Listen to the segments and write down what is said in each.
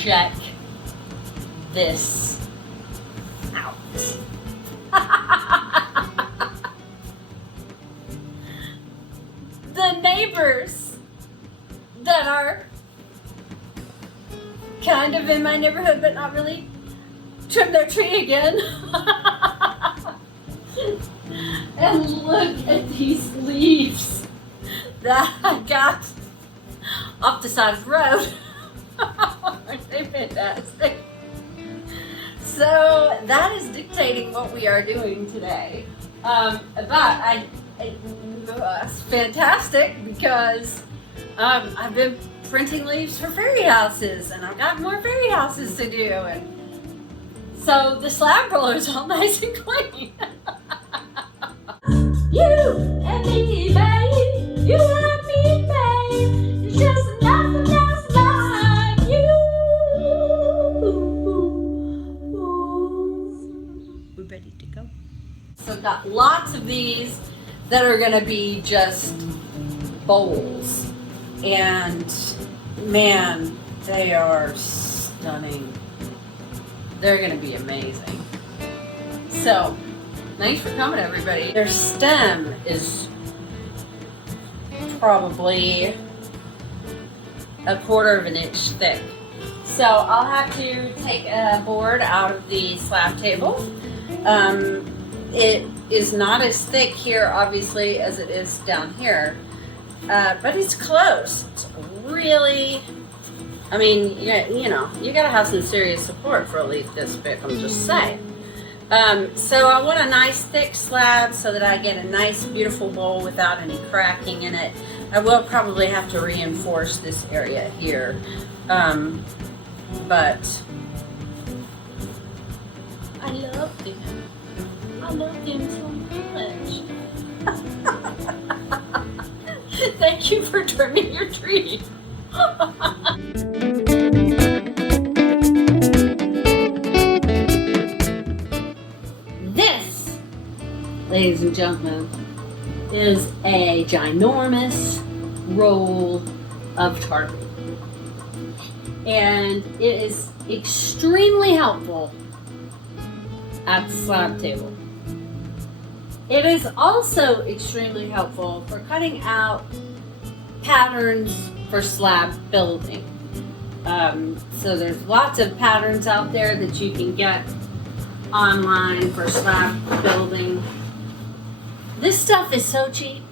check this out. The neighbors that are kind of in my neighborhood, but not really, trim their tree again. And look at these leaves that I got off the side of the road. Aren't they fantastic? So that is dictating what we are doing today. It's fantastic because I've been printing leaves for fairy houses, and I've got more fairy houses to do, and so the slab roller is all nice and clean. You and me, babe. You and me, babe. It's just nothing else like you. We're ready to go. So I've got lots of these that are gonna be just bowls. And man, they are stunning. They're gonna be amazing. So, thanks for coming, everybody. Their stem is probably 1/4 of an inch thick. So I'll have to take a board out of the slab table. It is not as thick here, obviously, as it is down here. But it's close. It's really, I mean, you know, you gotta have some serious support for a leaf this big, I'm just saying. So I want a nice thick slab so that I get a nice beautiful bowl without any cracking in it. I will probably have to reinforce this area here. But I love them. I love them so much. Thank you for trimming your tree. This, ladies and gentlemen, is a ginormous roll of tarp. And it is extremely helpful at the slab table. It is also extremely helpful for cutting out patterns for slab building. So there's lots of patterns out there that you can get online for slab building. This stuff is so cheap.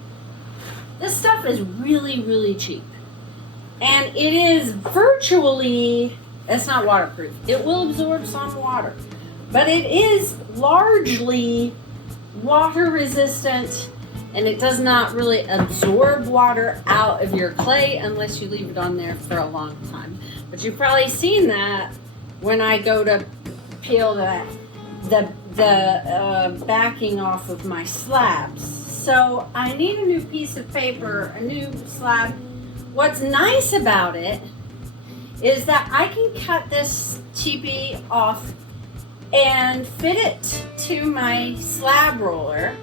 This stuff is really, really cheap. And it is virtually, it's not waterproof. It will absorb some water, but it is largely water resistant, and it does not really absorb water out of your clay unless you leave it on there for a long time. But you've probably seen that when I go to peel the backing off of my slabs. So I need a new piece of paper, a new slab. What's nice about it is that I can cut this cheapie off and fit it to my slab roller,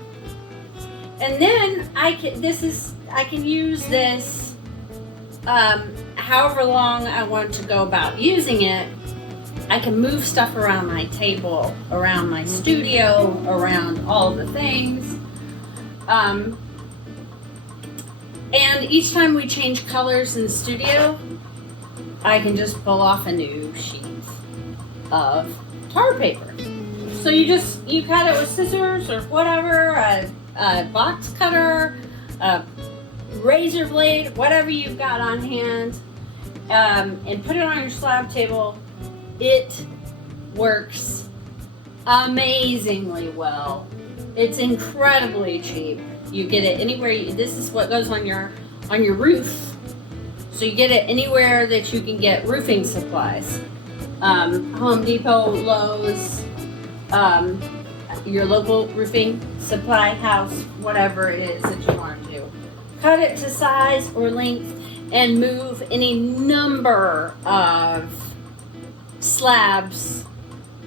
and then I can use this however long I want to go about using it. I can move stuff around my table, around my studio, around all the things, and each time we change colors in the studio, I can just pull off a new sheet of tar paper. So you cut it with scissors or whatever, a box cutter, a razor blade, whatever you've got on hand, and put it on your slab table. It works amazingly well. It's incredibly cheap. You get it anywhere. This is what goes on your roof. So you get it anywhere that you can get roofing supplies. Home Depot, Lowe's, your local roofing supply house, whatever it is that you want to do. Cut it to size or length and move any number of slabs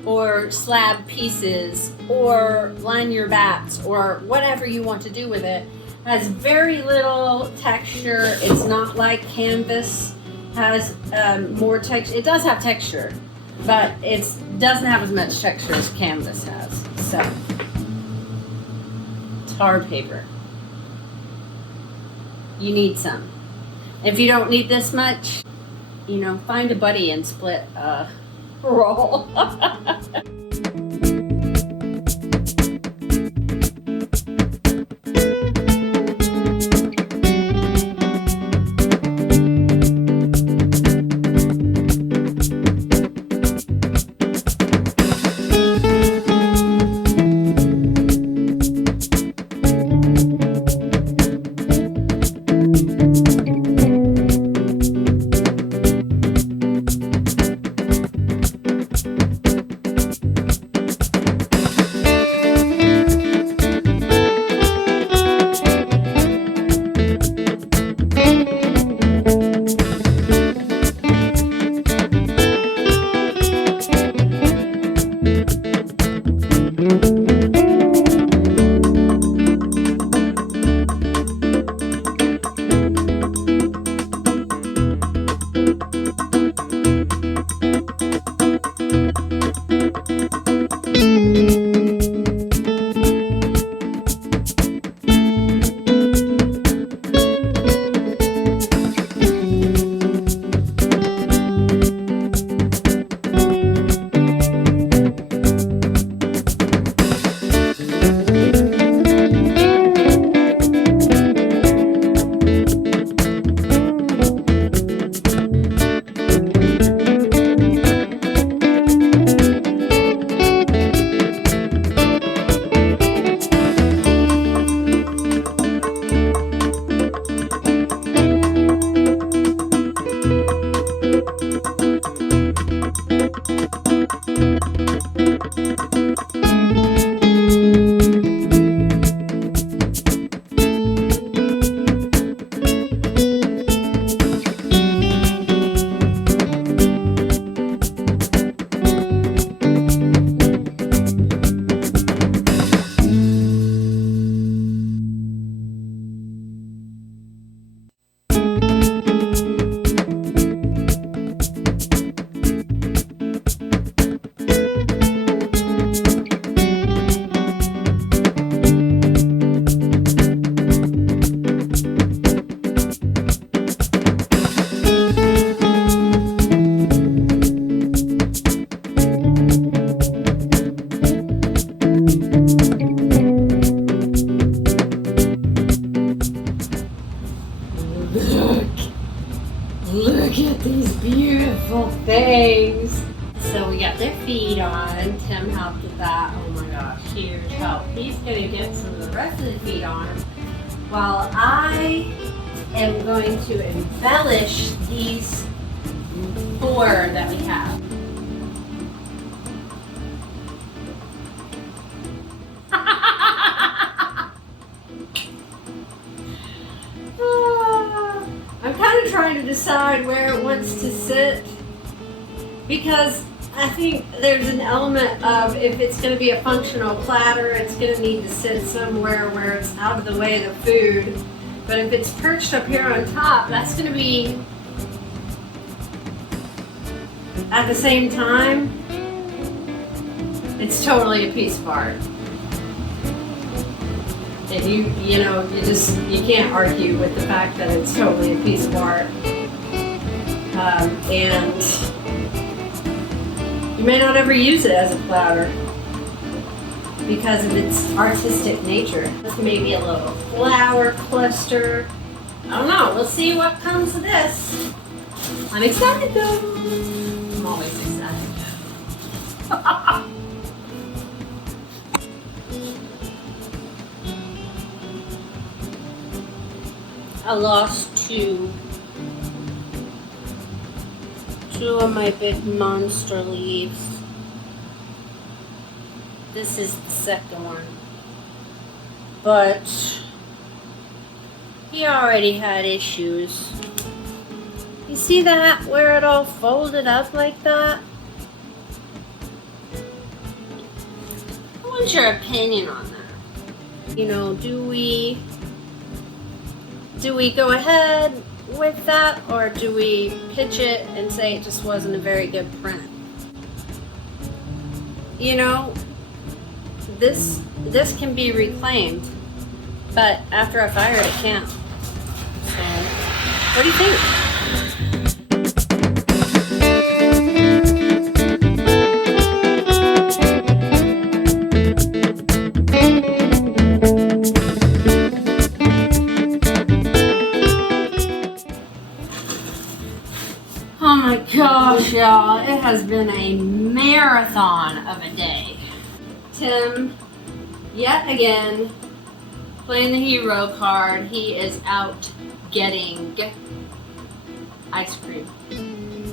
or slab pieces or line your bats or whatever you want to do with it. It has very little texture. It's not like canvas has more texture. It does have texture, but it doesn't have as much texture as canvas has. So, tar paper. You need some. If you don't need this much, you know, find a buddy and split a roll. Look at these beautiful things. So we got their feet on. Tim helped with that. Oh my gosh, huge help. He's gonna get some of the rest of the feet on while I am going to embellish these 4 that we have. I'm kind of trying to decide where it wants to sit because I think there's an element of if it's going to be a functional platter, it's going to need to sit somewhere where it's out of the way of the food. But if it's perched up here on top, that's going to be at the same time, it's totally a piece of art. And you can't argue with the fact that it's totally a piece of art. And you may not ever use it as a platter because of its artistic nature. This may be a little flower cluster. I don't know. We'll see what comes of this. I'm excited though. I'm always excited. I lost two of my big monster leaves. This is the second one. But he already had issues. You see that? Where it all folded up like that? What's your opinion on that? You know, do we go ahead with that, or do we pitch it and say it just wasn't a very good print? You know, this can be reclaimed, but after I fire it, it can't. So, what do you think? Oh my gosh, y'all, it has been a marathon of a day. Tim, yet again, playing the hero card. He is out getting ice cream.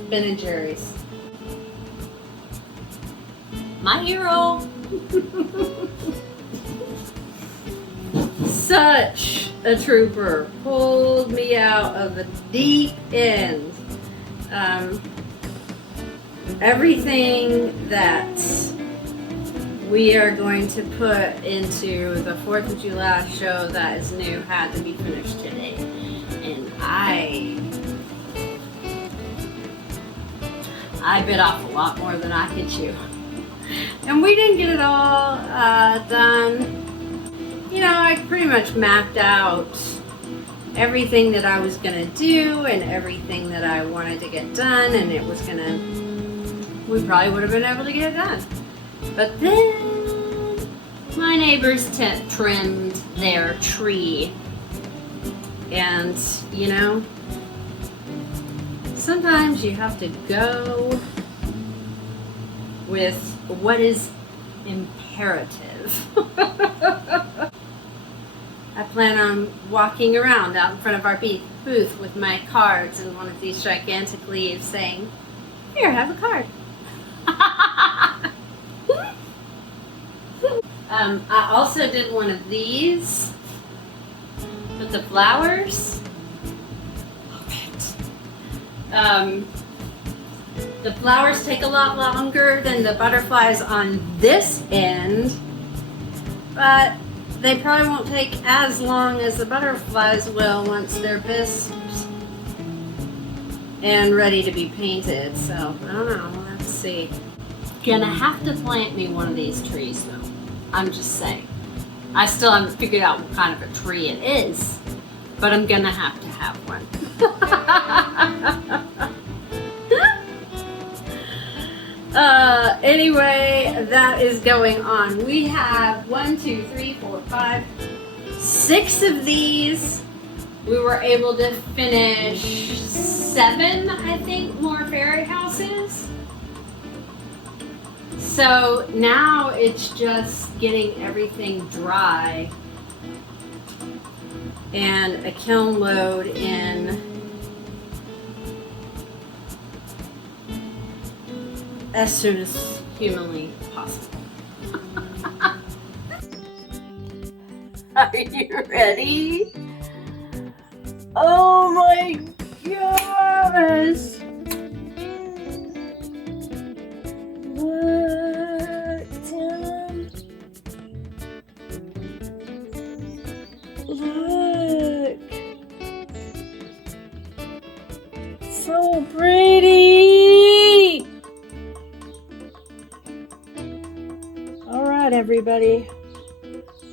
Ben & Jerry's. My hero. Such a trooper. Pulled me out of the deep end. Everything that we are going to put into the 4th of July show that is new had to be finished today. And I bit off a lot more than I could chew. And we didn't get it all done. You know, I pretty much mapped out everything that I was gonna do and everything that I wanted to get done, and it was gonna, we probably would have been able to get it done. But then my neighbors trimmed their tree, and you know, sometimes you have to go with what is imperative. I plan on walking around out in front of our booth with my cards and one of these gigantic leaves saying, "Here, have a card." I also did one of these with the flowers. The flowers take a lot longer than the butterflies on this end, but they probably won't take as long as the butterflies will once they're bisqued and ready to be painted. So, I don't know. Let's see. Gonna have to plant me one of these trees though. I'm just saying. I still haven't figured out what kind of a tree it is, but I'm gonna have to have one. Anyway, that is going on. We have 6 of these. We were able to finish 7, I think, more fairy houses. So now it's just getting everything dry and a kiln load in as soon as humanly possible. Are you ready? Oh my gosh! What, Tim? Look! So pretty! Alright, everybody.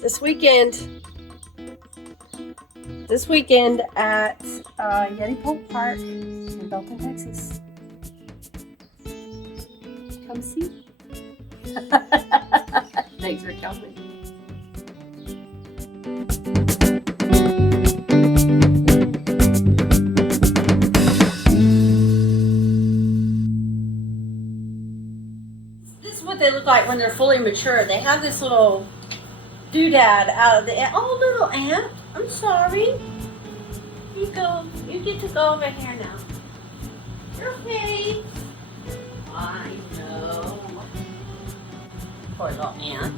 This weekend at Yeti Polk Park in Belton, Texas. Come see. Thanks for coming. This is what they look like when they're fully mature. They have this little doodad out of the ant. Oh, little ant. I'm sorry. You go. You get to go over here now. You're okay. I know. Poor little ant.